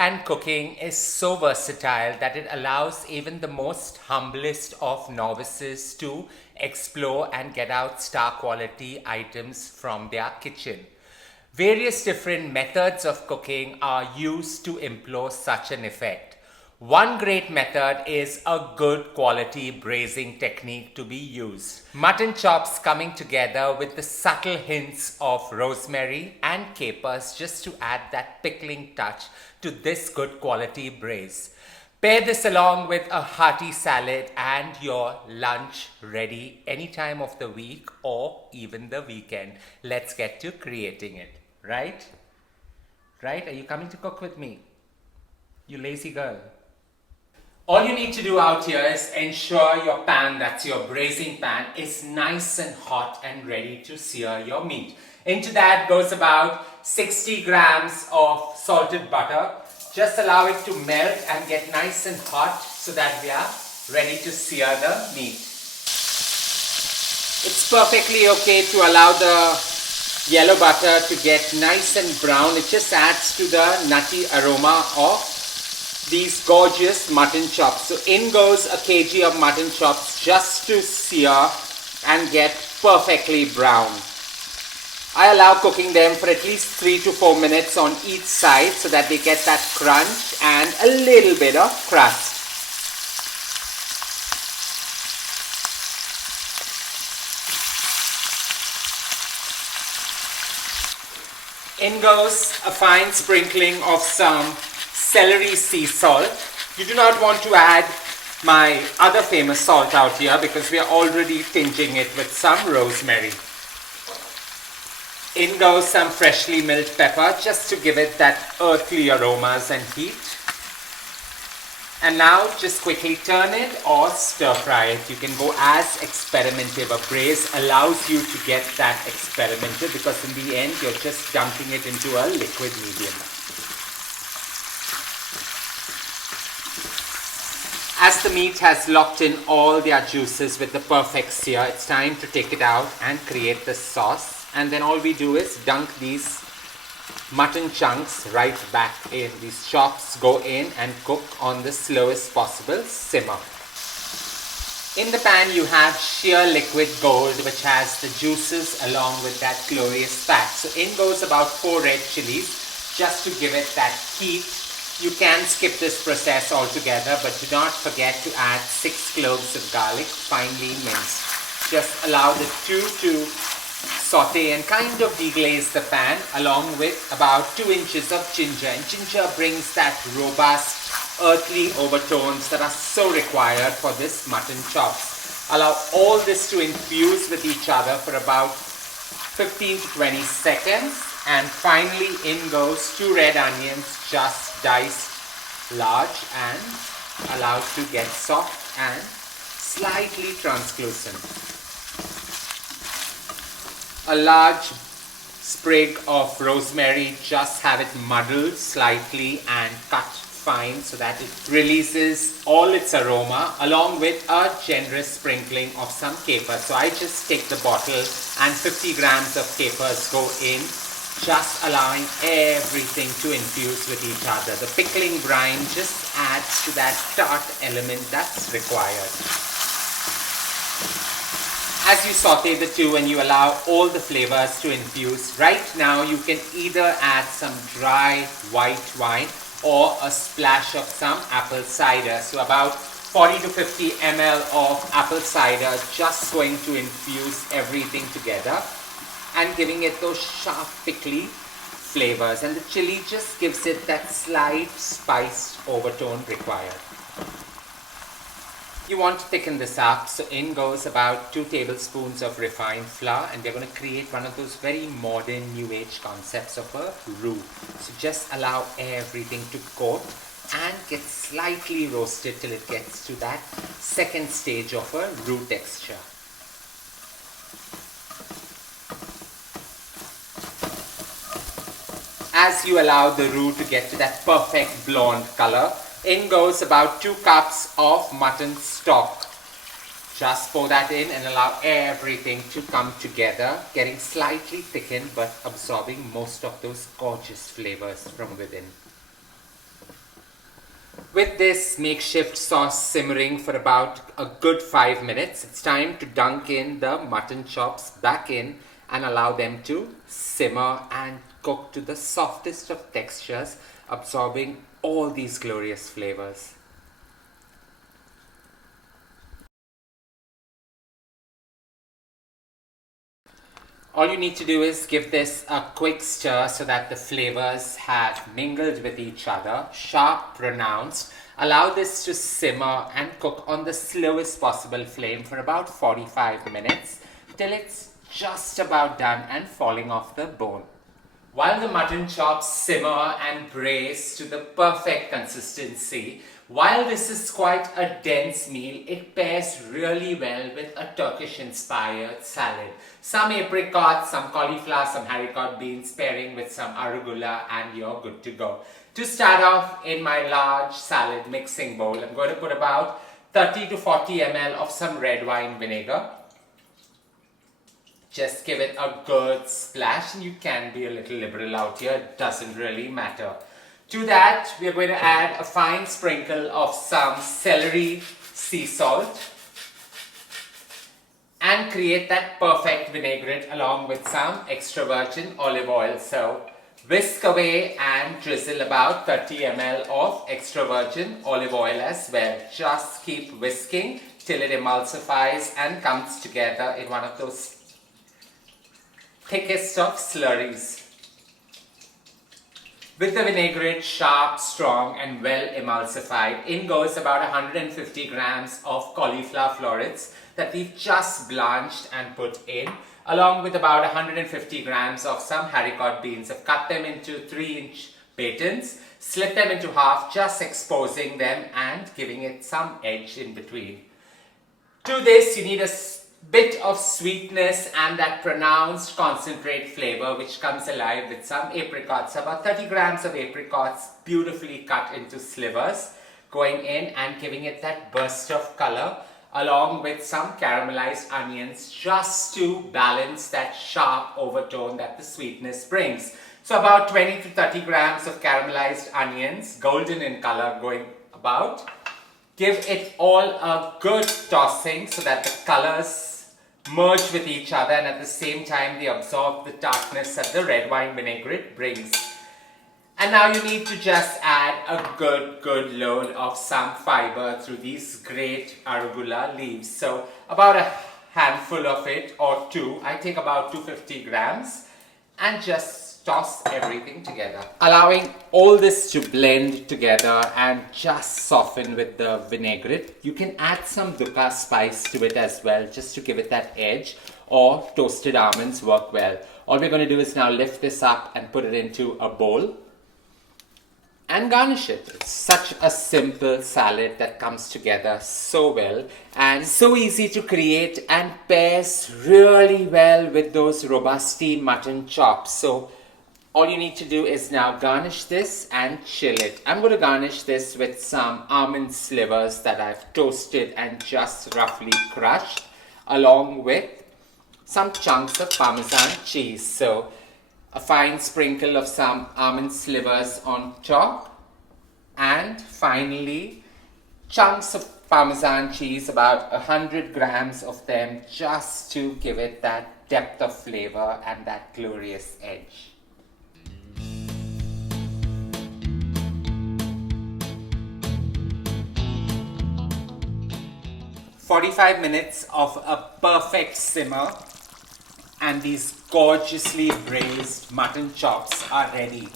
and cooking is so versatile that it allows even the most humblest of novices to explore and get out star quality items from their kitchen. Various different methods of cooking are used to employ such an effect. One great method is a good quality braising technique to be used. Mutton chops coming together with the subtle hints of rosemary and capers just to add that pickling touch to this good quality braise. Pair this along with a hearty salad and your lunch ready any time of the week or even the weekend. Let's get to creating it, right? Right? Are you coming to cook with me? You lazy girl. All you need to do out here is ensure your pan, that's your braising pan, is nice and hot and ready to sear your meat. Into that goes about 60 grams of salted butter. Just allow it to melt and get nice and hot so that we are ready to sear the meat. It's perfectly okay to allow the yellow butter to get nice and brown. It just adds to the nutty aroma of these gorgeous mutton chops. So in goes a kg of mutton chops just to sear and get perfectly brown. I allow cooking them for at least 3 to 4 minutes on each side so that they get that crunch and a little bit of crust. In goes a fine sprinkling of some celery sea salt. You do not want to add my other famous salt out here because we are already tinging it with some rosemary. In goes some freshly milled pepper just to give it that earthly aromas and heat. And now just quickly turn it or stir fry it. You can go as experimentative. A braise allows you to get that experimentative because in the end you're just dunking it into a liquid medium. As the meat has locked in all their juices with the perfect sear, it's time to take it out and create the sauce. And then all we do is dunk these mutton chunks right back in. These chops go in and cook on the slowest possible simmer. In the pan you have sheer liquid gold which has the juices along with that glorious fat. So in goes about 4 red chilies just to give it that heat. You can skip this process altogether, but do not forget to add 6 cloves of garlic finely minced. Just allow the two to saute and kind of deglaze the pan along with about 2 inches of ginger. And ginger brings that robust, earthly overtones that are so required for this mutton chops. Allow all this to infuse with each other for about 15 to 20 seconds. And finally in goes 2 red onions just diced large and allowed to get soft and slightly translucent. A large sprig of rosemary, just have it muddled slightly and cut fine so that it releases all its aroma along with a generous sprinkling of some capers. So I just take the bottle and 50 grams of capers go in, just allowing everything to infuse with each other. The pickling brine just adds to that tart element that's required. As you saute the two and you allow all the flavors to infuse, right now you can either add some dry white wine or a splash of some apple cider. So about 40 to 50 ml of apple cider just going to infuse everything together and giving it those sharp pickly flavors, and the chili just gives it that slight spiced overtone required. You want to thicken this up, so in goes about 2 tablespoons of refined flour, and we're going to create one of those very modern new age concepts of a roux. So just allow everything to coat and get slightly roasted till it gets to that second stage of a roux texture. As you allow the roux to get to that perfect blonde color, in goes about 2 cups of mutton stock. Just pour that in and allow everything to come together, getting slightly thickened but absorbing most of those gorgeous flavors from within. With this makeshift sauce simmering for about a good 5 minutes, it's time to dunk in the mutton chops back in and allow them to simmer and cook to the softest of textures, absorbing all these glorious flavors. All you need to do is give this a quick stir so that the flavors have mingled with each other, sharp, pronounced. Allow this to simmer and cook on the slowest possible flame for about 45 minutes till it's just about done and falling off the bone. While the mutton chops simmer and braise to the perfect consistency, while this is quite a dense meal, it pairs really well with a Turkish-inspired salad. Some apricots, some cauliflower, some haricot beans pairing with some arugula and you're good to go. To start off, in my large salad mixing bowl, I'm going to put about 30 to 40 ml of some red wine vinegar. Just give it a good splash, and you can be a little liberal out here, it doesn't really matter. To that, we are going to add a fine sprinkle of some celery sea salt and create that perfect vinaigrette along with some extra virgin olive oil. So whisk away and drizzle about 30 ml of extra virgin olive oil as well. Just keep whisking till it emulsifies and comes together in one of those thickest of slurries. With the vinaigrette sharp, strong and well emulsified, in goes about 150 grams of cauliflower florets that we've just blanched and put in, along with about 150 grams of some haricot beans. I've cut them into 3-inch batons, slit them into half, just exposing them and giving it some edge in between. To this, you need a bit of sweetness and that pronounced concentrate flavor which comes alive with some apricots. About 30 grams of apricots beautifully cut into slivers going in and giving it that burst of color, along with some caramelized onions just to balance that sharp overtone that the sweetness brings. So about 20 to 30 grams of caramelized onions, golden in color, going about. Give it all a good tossing so that the colors merge with each other and at the same time they absorb the tartness that the red wine vinaigrette brings. And now you need to just add a good load of some fiber through these great arugula leaves. So about a handful of it or two. I take about 250 grams and just toss everything together. Allowing all this to blend together and just soften with the vinaigrette. You can add some dukkha spice to it as well, just to give it that edge, or toasted almonds work well. All we're going to do is now lift this up and put it into a bowl and garnish it. It's such a simple salad that comes together so well and so easy to create and pairs really well with those robusti mutton chops. So all you need to do is now garnish this and chill it. I'm going to garnish this with some almond slivers that I've toasted and just roughly crushed, along with some chunks of Parmesan cheese. So a fine sprinkle of some almond slivers on top, and finally chunks of Parmesan cheese, about 100 grams of them, just to give it that depth of flavor and that glorious edge. 45 minutes of a perfect simmer and these gorgeously braised mutton chops are ready.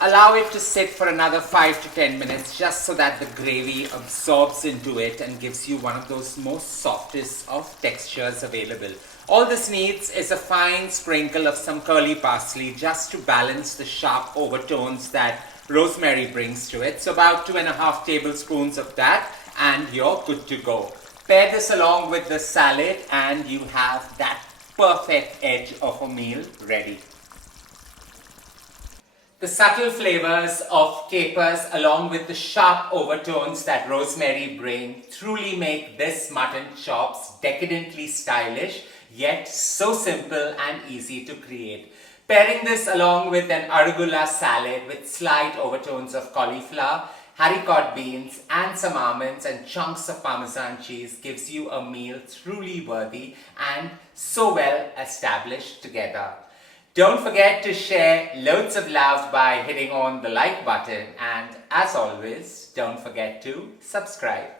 Allow it to sit for another 5 to 10 minutes just so that the gravy absorbs into it and gives you one of those most softest of textures available. All this needs is a fine sprinkle of some curly parsley just to balance the sharp overtones that rosemary brings to it. So about 2.5 tablespoons of that and you're good to go. Pair this along with the salad and you have that perfect edge of a meal ready. The subtle flavors of capers along with the sharp overtones that rosemary bring truly make this mutton chops decadently stylish, yet so simple and easy to create. Pairing this along with an arugula salad with slight overtones of cauliflower haricot beans and some almonds and chunks of Parmesan cheese gives you a meal truly worthy and so well established together. Don't forget to share loads of love by hitting on the like button, and as always, don't forget to subscribe.